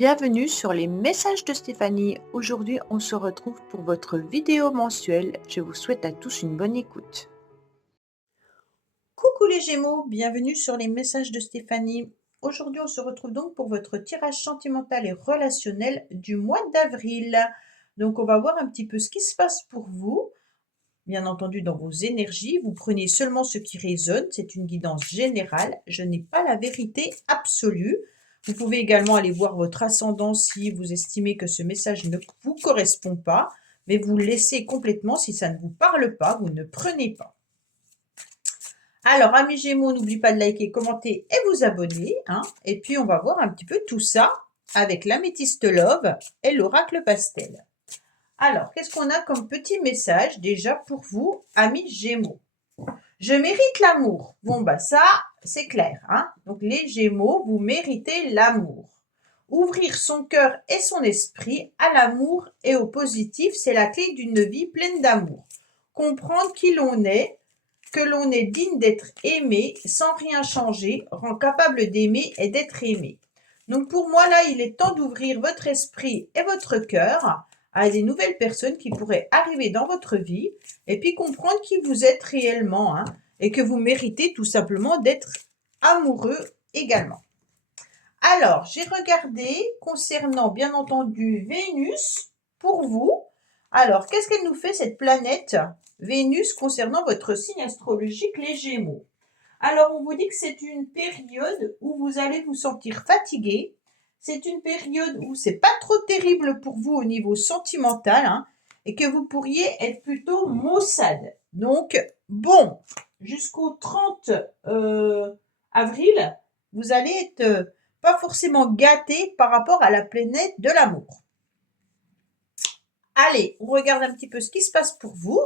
Bienvenue sur les messages de Stéphanie. Aujourd'hui, on se retrouve pour votre vidéo mensuelle. Je vous souhaite à tous une bonne écoute. Coucou les Gémeaux, bienvenue sur les messages de Stéphanie. Aujourd'hui, on se retrouve donc pour votre tirage sentimental et relationnel du mois d'avril. Donc, on va voir un petit peu ce qui se passe pour vous. Bien entendu, dans vos énergies, vous prenez seulement ce qui résonne. C'est une guidance générale. Je n'ai pas la vérité absolue. Vous pouvez également aller voir votre ascendant si vous estimez que ce message ne vous correspond pas, mais vous laissez complètement si ça ne vous parle pas, vous ne prenez pas. Alors, amis Gémeaux, n'oubliez pas de liker, commenter et vous abonner. Et puis, on va voir un petit peu tout ça avec l'améthyste love et l'oracle pastel. Alors, qu'est-ce qu'on a comme petit message déjà pour vous, amis Gémeaux? Je mérite l'amour. Bon, bah ça, c'est clair. Donc, les Gémeaux, vous méritez l'amour. Ouvrir son cœur et son esprit à l'amour et au positif, c'est la clé d'une vie pleine d'amour. Comprendre qui l'on est, que l'on est digne d'être aimé sans rien changer, rend capable d'aimer et d'être aimé. Donc pour moi, là, il est temps d'ouvrir votre esprit et votre cœur à des nouvelles personnes qui pourraient arriver dans votre vie et puis comprendre qui vous êtes réellement et que vous méritez tout simplement d'être amoureux également. Alors, j'ai regardé concernant bien entendu Vénus pour vous. Alors, qu'est-ce qu'elle nous fait cette planète Vénus concernant votre signe astrologique les Gémeaux? Alors, on vous dit que c'est une période où vous allez vous sentir fatigué. C'est une période où c'est pas trop terrible pour vous au niveau sentimental et que vous pourriez être plutôt maussade. Donc, bon, jusqu'au 30 avril, vous allez être pas forcément gâté par rapport à la planète de l'amour. Allez, on regarde un petit peu ce qui se passe pour vous.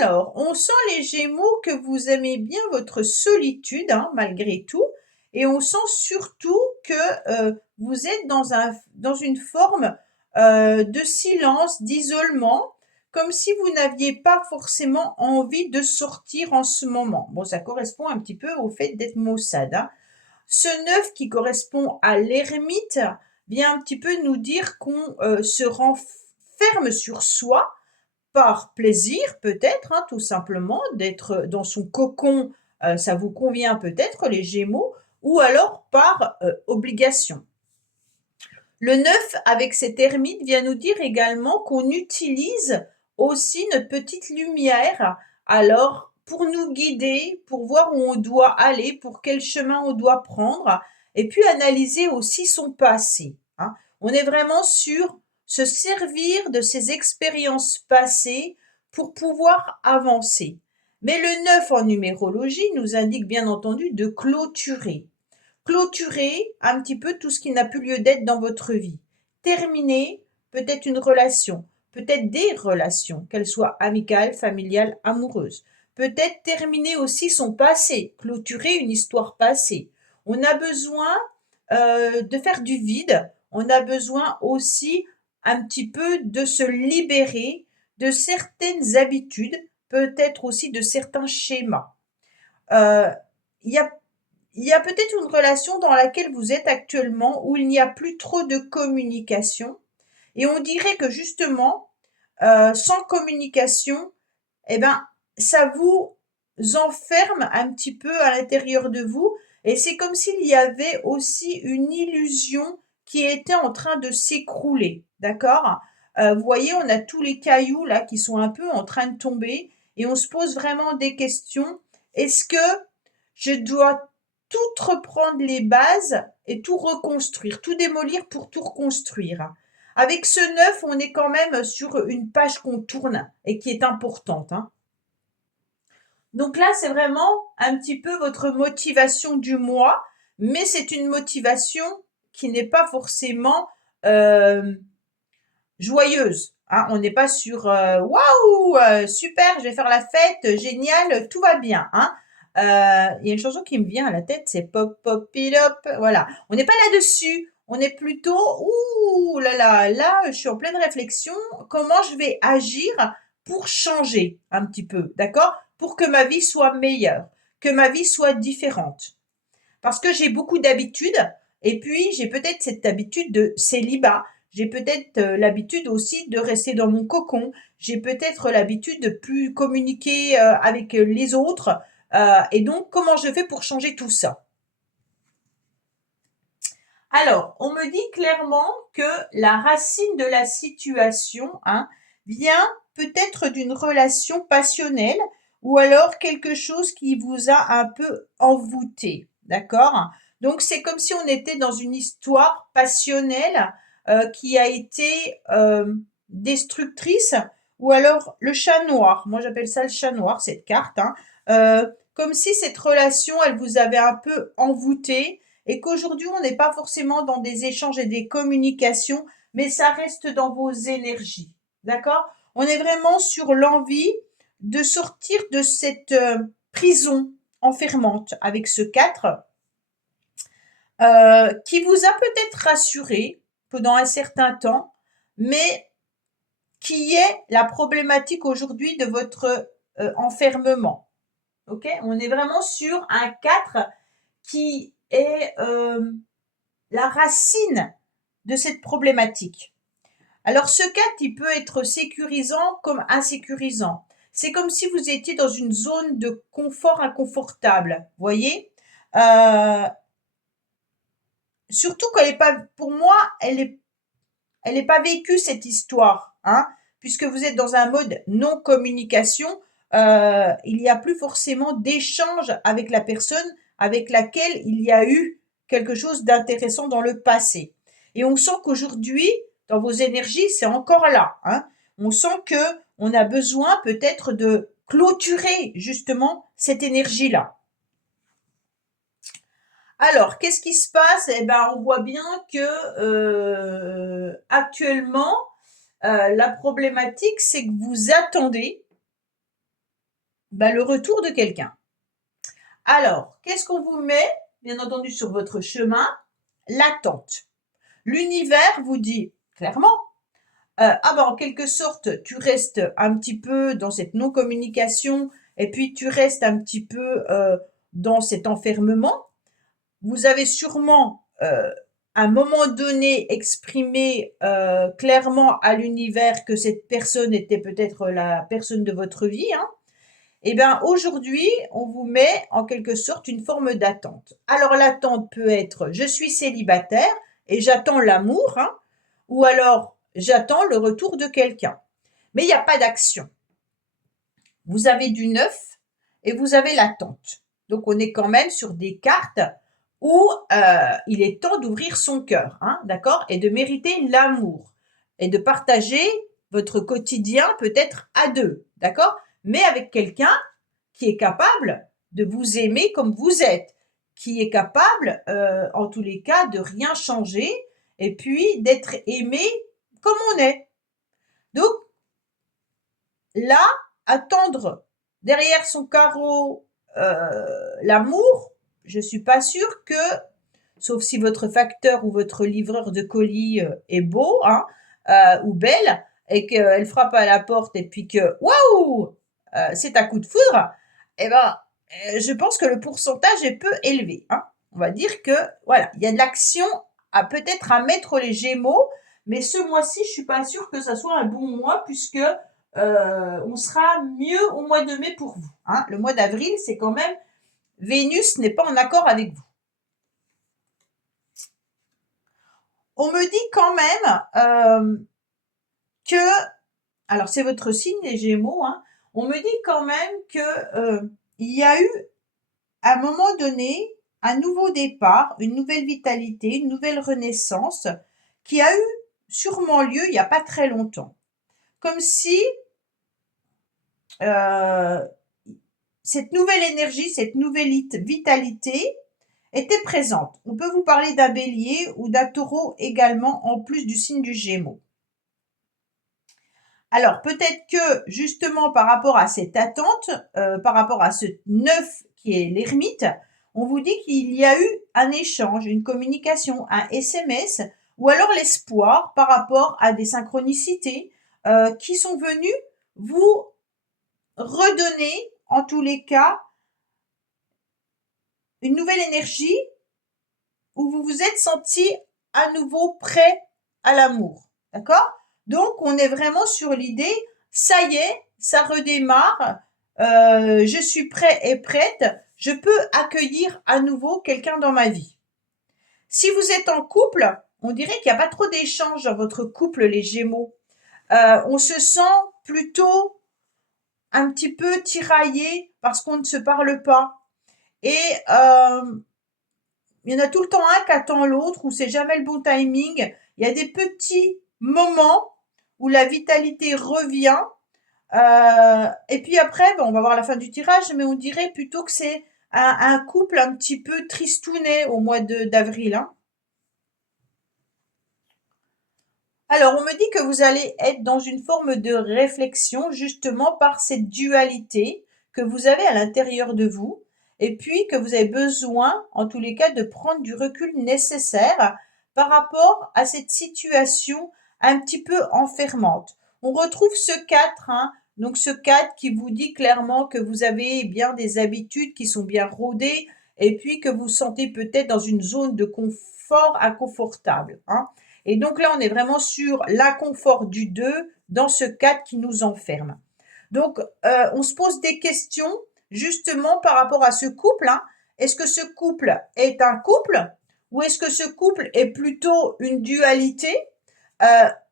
Alors, on sent les Gémeaux que vous aimez bien votre solitude, malgré tout. Et on sent surtout que vous êtes dans une forme de silence, d'isolement, comme si vous n'aviez pas forcément envie de sortir en ce moment. Bon, ça correspond un petit peu au fait d'être maussade. Ce 9 qui correspond à l'ermite vient un petit peu nous dire qu'on se renferme sur soi par plaisir peut-être, tout simplement, d'être dans son cocon, ça vous convient peut-être les Gémeaux, ou alors par obligation. Le 9 avec cette ermite vient nous dire également qu'on utilise aussi notre petite lumière, alors pour nous guider, pour voir où on doit aller, pour quel chemin on doit prendre, et puis analyser aussi son passé. On est vraiment sur se servir de ses expériences passées pour pouvoir avancer. Mais le 9 en numérologie nous indique bien entendu de clôturer. Clôturer un petit peu tout ce qui n'a plus lieu d'être dans votre vie. Terminer peut-être une relation, peut-être des relations, qu'elles soient amicales, familiales, amoureuses. Peut-être terminer aussi son passé, clôturer une histoire passée. On a besoin de faire du vide. On a besoin aussi un petit peu de se libérer de certaines habitudes, peut-être aussi de certains schémas. Il y a il y a peut-être une relation dans laquelle vous êtes actuellement où il n'y a plus trop de communication et on dirait que justement, sans communication, eh ben, ça vous enferme un petit peu à l'intérieur de vous et c'est comme s'il y avait aussi une illusion qui était en train de s'écrouler, d'accord? Vous voyez, on a tous les cailloux là qui sont un peu en train de tomber et on se pose vraiment des questions. Est-ce que je dois tout reprendre les bases et tout reconstruire, tout démolir pour tout reconstruire? Avec ce 9, on est quand même sur une page qu'on tourne et qui est importante. Donc là, c'est vraiment un petit peu votre motivation du mois, mais c'est une motivation qui n'est pas forcément joyeuse. On n'est pas sur waouh, super, je vais faire la fête, génial, tout va bien. Il y a une chanson qui me vient à la tête, c'est pop pop pop. Voilà, on n'est pas là-dessus. On est plutôt ouh là là, là, je suis en pleine réflexion. Comment je vais agir pour changer un petit peu, d'accord? Pour que ma vie soit meilleure, que ma vie soit différente. Parce que j'ai beaucoup d'habitudes Et puis, j'ai peut-être cette habitude de célibat. J'ai peut-être l'habitude aussi de rester dans mon cocon. J'ai peut-être l'habitude de plus communiquer avec les autres. Et donc, comment je fais pour changer tout ça? Alors, on me dit clairement que la racine de la situation, hein, vient peut-être d'une relation passionnelle ou alors quelque chose qui vous a un peu envoûté, d'accord? Donc, c'est comme si on était dans une histoire passionnelle qui a été destructrice ou alors le chat noir. Moi, j'appelle ça le chat noir, cette carte, hein. Comme si cette relation, elle vous avait un peu envoûté et qu'aujourd'hui, on n'est pas forcément dans des échanges et des communications, mais ça reste dans vos énergies. D'accord? On est vraiment sur l'envie de sortir de cette prison enfermante avec ce 4 qui vous a peut-être rassuré pendant un certain temps, mais qui est la problématique aujourd'hui de votre enfermement. Ok? On est vraiment sur un 4 qui est la racine de cette problématique. Alors ce 4, il peut être sécurisant comme insécurisant. C'est comme si vous étiez dans une zone de confort inconfortable, voyez. Surtout qu'elle est pas, pour moi, elle est pas vécue cette histoire, hein, puisque vous êtes dans un mode non communication. Il n'y a plus forcément d'échange avec la personne avec laquelle il y a eu quelque chose d'intéressant dans le passé. Et on sent qu'aujourd'hui, dans vos énergies, c'est encore là, hein. On sent que on a besoin peut-être de clôturer justement cette énergie-là. Alors, qu'est-ce qui se passe? Eh ben, on voit bien que actuellement, la problématique, c'est que vous attendez le retour de quelqu'un. Alors, qu'est-ce qu'on vous met, bien entendu, sur votre chemin? L'attente. L'univers vous dit clairement, en quelque sorte, tu restes un petit peu dans cette non-communication et puis tu restes un petit peu dans cet enfermement. Vous avez sûrement, à un moment donné, exprimé clairement à l'univers que cette personne était peut-être la personne de votre vie, hein. Et bien aujourd'hui, on vous met en quelque sorte une forme d'attente. Alors l'attente peut être je suis célibataire et j'attends l'amour, hein, ou alors j'attends le retour de quelqu'un. Mais il n'y a pas d'action. Vous avez du neuf et vous avez l'attente. Donc on est quand même sur des cartes où il est temps d'ouvrir son cœur, hein, d'accord, et de mériter l'amour et de partager votre quotidien peut-être à deux, d'accord, mais avec quelqu'un qui est capable de vous aimer comme vous êtes, qui est capable, en tous les cas, de rien changer et puis d'être aimé comme on est. Donc là, attendre derrière son carreau l'amour, je suis pas sûre que, sauf si votre facteur ou votre livreur de colis est beau, hein, ou belle, et qu'elle frappe à la porte et puis que waouh, c'est un coup de foudre, eh ben, je pense que le pourcentage est peu élevé, hein. On va dire que voilà, il y a de l'action à peut-être à mettre les Gémeaux, mais ce mois-ci, je suis pas sûre que ça soit un bon mois puisque on sera mieux au mois de mai pour vous, hein. Le mois d'avril, c'est quand même Vénus n'est pas en accord avec vous. On me dit quand même que, alors c'est votre signe les Gémeaux, hein, on me dit quand même que il y a eu à un moment donné un nouveau départ, une nouvelle vitalité, une nouvelle renaissance qui a eu sûrement lieu il n'y a pas très longtemps. Comme si cette nouvelle énergie, cette nouvelle vitalité était présente. On peut vous parler d'un bélier ou d'un taureau également, en plus du signe du Gémeaux. Alors, peut-être que justement par rapport à cette attente, par rapport à ce 9 qui est l'ermite, on vous dit qu'il y a eu un échange, une communication, un SMS, ou alors l'espoir par rapport à des synchronicités qui sont venues vous redonner, en tous les cas, une nouvelle énergie où où vous vous êtes senti à nouveau prêt à l'amour. D'accord? Donc, on est vraiment sur l'idée, ça y est, ça redémarre, je suis prêt et prête, je peux accueillir à nouveau quelqu'un dans ma vie. Si vous êtes en couple, on dirait qu'il n'y a pas trop d'échanges dans votre couple, les Gémeaux. On se sent plutôt un petit peu tiraillé parce qu'on ne se parle pas. Et il y en a tout le temps un qui attend l'autre, où c'est jamais le bon timing. Il y a des petits moments où la vitalité revient. Et puis après, on va voir la fin du tirage, mais on dirait plutôt que c'est un couple un petit peu tristounet au mois d'avril. Hein. Alors, on me dit que vous allez être dans une forme de réflexion justement par cette dualité que vous avez à l'intérieur de vous et puis que vous avez besoin, en tous les cas, de prendre du recul nécessaire par rapport à cette situation un petit peu enfermante. On retrouve ce 4, hein, donc ce 4 qui vous dit clairement que vous avez bien des habitudes qui sont bien rodées et puis que vous sentez peut-être dans une zone de confort inconfortable. Hein. Et donc là, on est vraiment sur l'inconfort du 2 dans ce cadre qui nous enferme. Donc, on se pose des questions justement par rapport à ce couple. Hein. Est-ce que ce couple est un couple ou est-ce que ce couple est plutôt une dualité?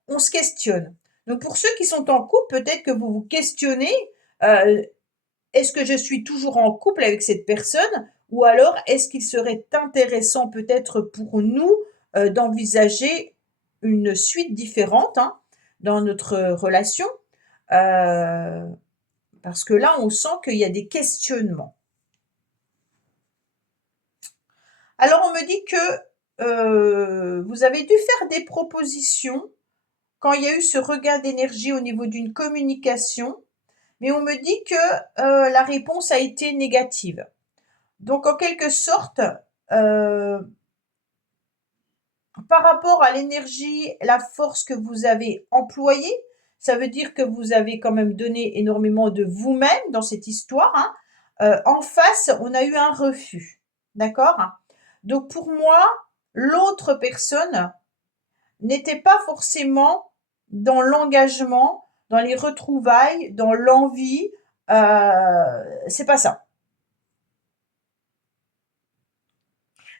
On se questionne. Donc, pour ceux qui sont en couple, peut-être que vous vous questionnez, est-ce que je suis toujours en couple avec cette personne ou alors est-ce qu'il serait intéressant peut-être pour nous d'envisager une suite différente hein, dans notre relation, parce que là, on sent qu'il y a des questionnements. Alors, on me dit que vous avez dû faire des propositions quand il y a eu ce regain d'énergie au niveau d'une communication, mais on me dit que la réponse a été négative. Donc, en quelque sorte, par rapport à l'énergie, la force que vous avez employée, ça veut dire que vous avez quand même donné énormément de vous-même dans cette histoire. Hein. En face, on a eu un refus. D'accord? Donc pour moi, l'autre personne n'était pas forcément dans l'engagement, dans les retrouvailles, dans l'envie. C'est pas ça.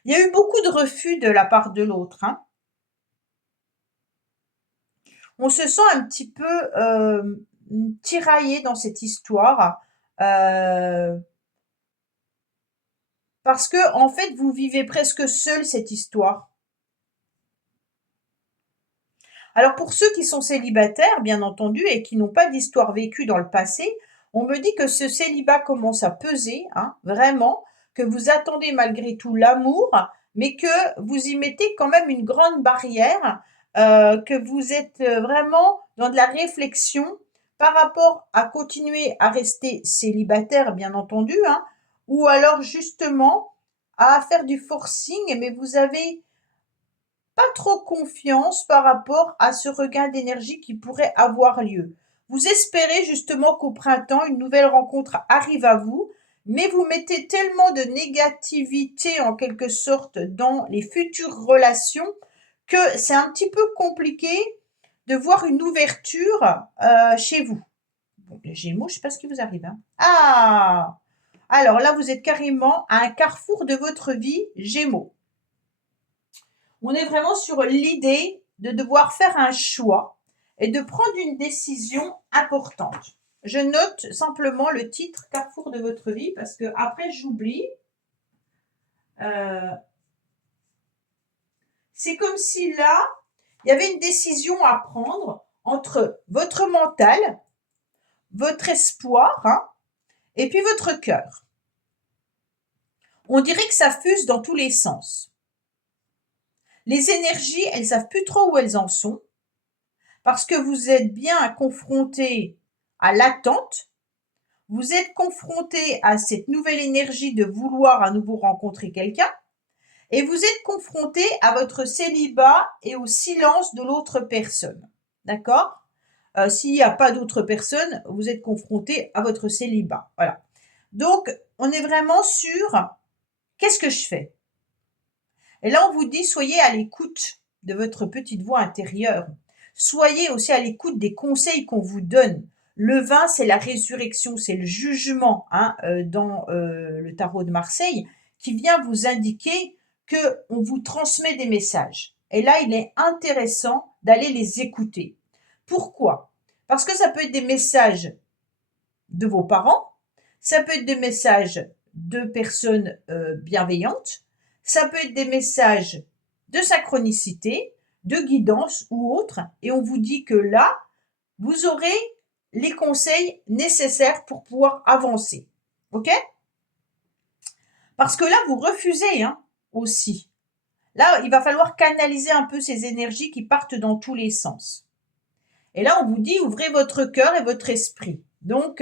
Il y a eu beaucoup de refus de la part de l'autre. Hein. On se sent un petit peu tiraillé dans cette histoire parce que en fait vous vivez presque seul cette histoire. Alors pour ceux qui sont célibataires, bien entendu, et qui n'ont pas d'histoire vécue dans le passé, on me dit que ce célibat commence à peser, hein, vraiment, que vous attendez malgré tout l'amour, mais que vous y mettez quand même une grande barrière, que vous êtes vraiment dans de la réflexion par rapport à continuer à rester célibataire, bien entendu, hein, ou alors justement à faire du forcing, mais vous avez pas trop confiance par rapport à ce regain d'énergie qui pourrait avoir lieu. Vous espérez justement qu'au printemps, une nouvelle rencontre arrive à vous, mais vous mettez tellement de négativité en quelque sorte dans les futures relations que c'est un petit peu compliqué de voir une ouverture chez vous. Bon, les Gémeaux, je ne sais pas ce qui vous arrive. Hein. Ah! Alors là, vous êtes carrément à un carrefour de votre vie, Gémeaux. On est vraiment sur l'idée de devoir faire un choix et de prendre une décision importante. Je note simplement le titre Carrefour de votre vie parce que après j'oublie. C'est comme si là, il y avait une décision à prendre entre votre mental, votre espoir hein, et puis votre cœur. On dirait que ça fuse dans tous les sens. Les énergies, elles savent plus trop où elles en sont parce que vous êtes bien confronté à l'attente, vous êtes confronté à cette nouvelle énergie de vouloir à nouveau rencontrer quelqu'un et vous êtes confronté à votre célibat et au silence de l'autre personne. D'accord? S'il n'y a pas d'autre personne, vous êtes confronté à votre célibat. Voilà. Donc, on est vraiment sur qu'est-ce que je fais? Et là, on vous dit, soyez à l'écoute de votre petite voix intérieure. Soyez aussi à l'écoute des conseils qu'on vous donne. Le vin, c'est la résurrection, c'est le jugement hein, dans le tarot de Marseille qui vient vous indiquer qu'on vous transmet des messages. Et là, il est intéressant d'aller les écouter. Pourquoi? Parce que ça peut être des messages de vos parents, ça peut être des messages de personnes bienveillantes, ça peut être des messages de synchronicité, de guidance ou autre, et on vous dit que là, vous aurez les conseils nécessaires pour pouvoir avancer. OK? Parce que là, vous refusez hein, aussi. Là, il va falloir canaliser un peu ces énergies qui partent dans tous les sens. Et là, on vous dit, ouvrez votre cœur et votre esprit. Donc,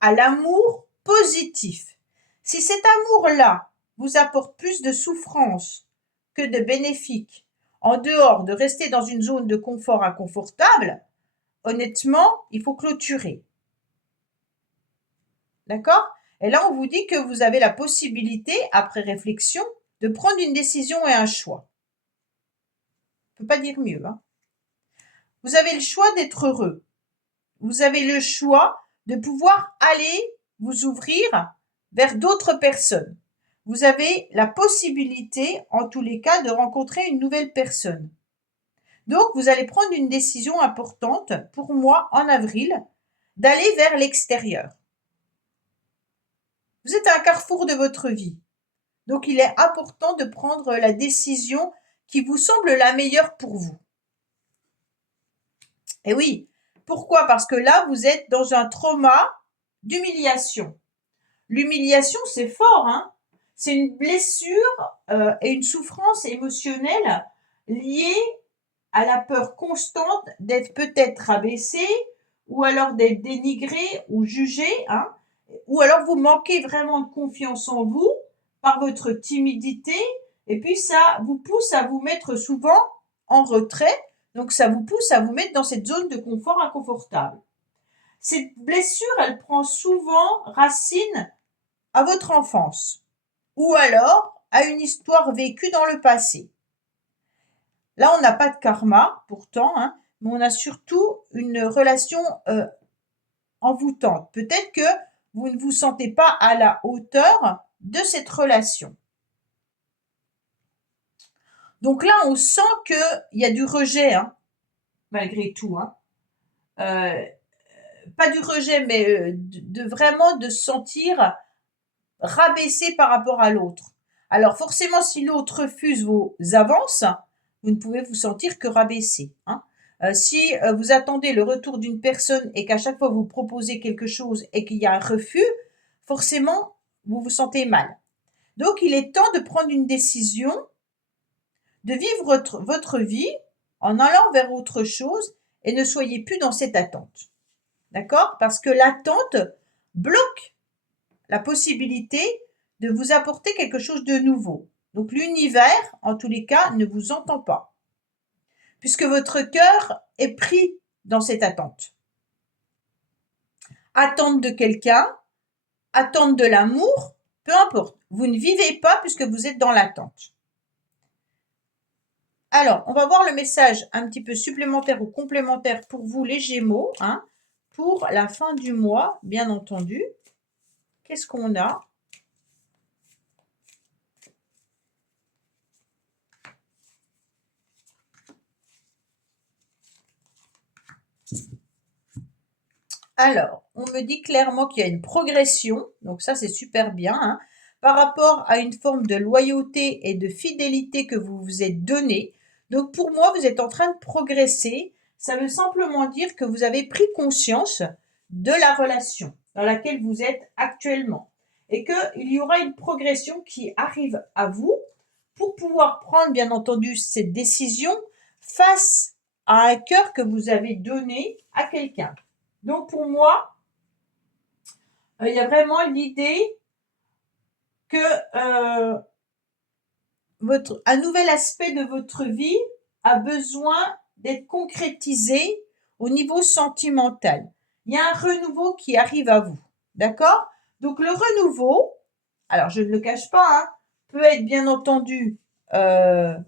à l'amour positif. Si cet amour-là vous apporte plus de souffrance que de bénéfiques, en dehors de rester dans une zone de confort inconfortable, honnêtement, il faut clôturer. D'accord? Et là, on vous dit que vous avez la possibilité, après réflexion, de prendre une décision et un choix. On ne peut pas dire mieux. Hein? Vous avez le choix d'être heureux. Vous avez le choix de pouvoir aller vous ouvrir vers d'autres personnes. Vous avez la possibilité, en tous les cas, de rencontrer une nouvelle personne. Donc, vous allez prendre une décision importante, pour moi, en avril, d'aller vers l'extérieur. Vous êtes à un carrefour de votre vie. Donc, il est important de prendre la décision qui vous semble la meilleure pour vous. Et oui, pourquoi? Parce que là, vous êtes dans un trauma d'humiliation. L'humiliation, c'est fort, hein? C'est une blessure et une souffrance émotionnelle liée à la peur constante d'être peut-être rabaissé ou alors d'être dénigré ou jugé, hein? Ou alors vous manquez vraiment de confiance en vous par votre timidité et puis ça vous pousse à vous mettre souvent en retrait. Donc ça vous pousse à vous mettre dans cette zone de confort inconfortable. Cette blessure, elle prend souvent racine à votre enfance ou alors à une histoire vécue dans le passé. Là, on n'a pas de karma pourtant, hein, mais on a surtout une relation envoûtante. Peut-être que vous ne vous sentez pas à la hauteur de cette relation. Donc là, on sent qu'il y a du rejet, hein, malgré tout. Hein. Pas du rejet, mais de vraiment de se sentir rabaissé par rapport à l'autre. Alors forcément, si l'autre refuse vos avances, vous ne pouvez vous sentir que rabaissé. Hein. Si vous attendez le retour d'une personne et qu'à chaque fois vous proposez quelque chose et qu'il y a un refus, forcément, vous vous sentez mal. Donc, il est temps de prendre une décision, de vivre votre vie en allant vers autre chose et ne soyez plus dans cette attente. D'accord? Parce que l'attente bloque la possibilité de vous apporter quelque chose de nouveau. Donc l'univers, en tous les cas, ne vous entend pas, puisque votre cœur est pris dans cette attente. Attente de quelqu'un, attente de l'amour, peu importe. Vous ne vivez pas puisque vous êtes dans l'attente. Alors, on va voir le message un petit peu supplémentaire ou complémentaire pour vous, les Gémeaux, hein, pour la fin du mois, bien entendu. Qu'est-ce qu'on a? Alors, on me dit clairement qu'il y a une progression, donc ça c'est super bien, hein, par rapport à une forme de loyauté et de fidélité que vous vous êtes donné. Donc pour moi, vous êtes en train de progresser. Ça veut simplement dire que vous avez pris conscience de la relation dans laquelle vous êtes actuellement et qu'il y aura une progression qui arrive à vous pour pouvoir prendre bien entendu cette décision face à un cœur que vous avez donné à quelqu'un. Donc pour moi, il y a vraiment l'idée que un nouvel aspect de votre vie a besoin d'être concrétisé au niveau sentimental. Il y a un renouveau qui arrive à vous, d'accord? Donc le renouveau, alors je ne le cache pas, hein, peut être bien entendu un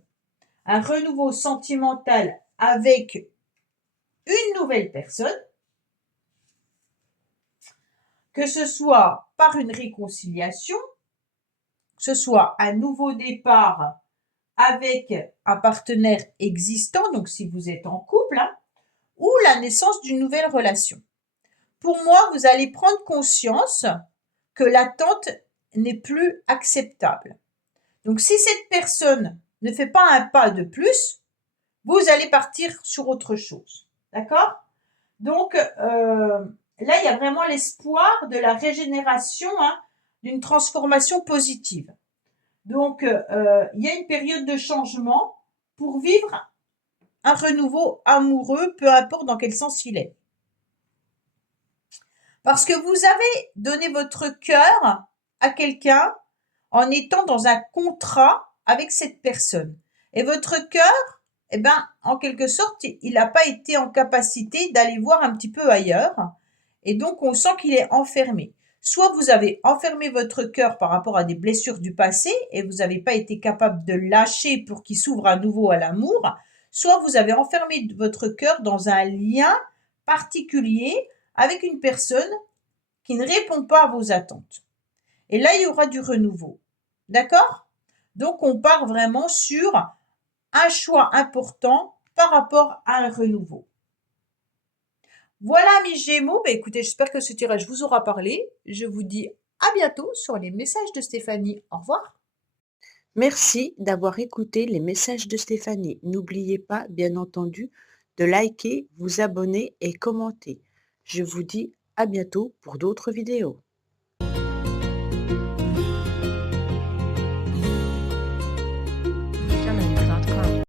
renouveau sentimental avec une nouvelle personne, que ce soit par une réconciliation, que ce soit un nouveau départ avec un partenaire existant, donc si vous êtes en couple, hein, ou la naissance d'une nouvelle relation. Pour moi, vous allez prendre conscience que l'attente n'est plus acceptable. Donc si cette personne ne fait pas un pas de plus, vous allez partir sur autre chose. D'accord? Donc là, il y a vraiment l'espoir de la régénération, hein, d'une transformation positive. Donc, il y a une période de changement pour vivre un renouveau amoureux, peu importe dans quel sens il est. Parce que vous avez donné votre cœur à quelqu'un en étant dans un contrat avec cette personne. Et votre cœur, eh ben, en quelque sorte, il n'a pas été en capacité d'aller voir un petit peu ailleurs. Et donc, on sent qu'il est enfermé. Soit vous avez enfermé votre cœur par rapport à des blessures du passé et vous n'avez pas été capable de lâcher pour qu'il s'ouvre à nouveau à l'amour, soit vous avez enfermé votre cœur dans un lien particulier avec une personne qui ne répond pas à vos attentes. Et là, il y aura du renouveau. D'accord? Donc, on part vraiment sur un choix important par rapport à un renouveau. Voilà, mes Gémeaux. Bah, écoutez, j'espère que ce tirage vous aura parlé. Je vous dis à bientôt sur les messages de Stéphanie. Au revoir. Merci d'avoir écouté les messages de Stéphanie. N'oubliez pas, bien entendu, de liker, vous abonner et commenter. Je vous dis à bientôt pour d'autres vidéos.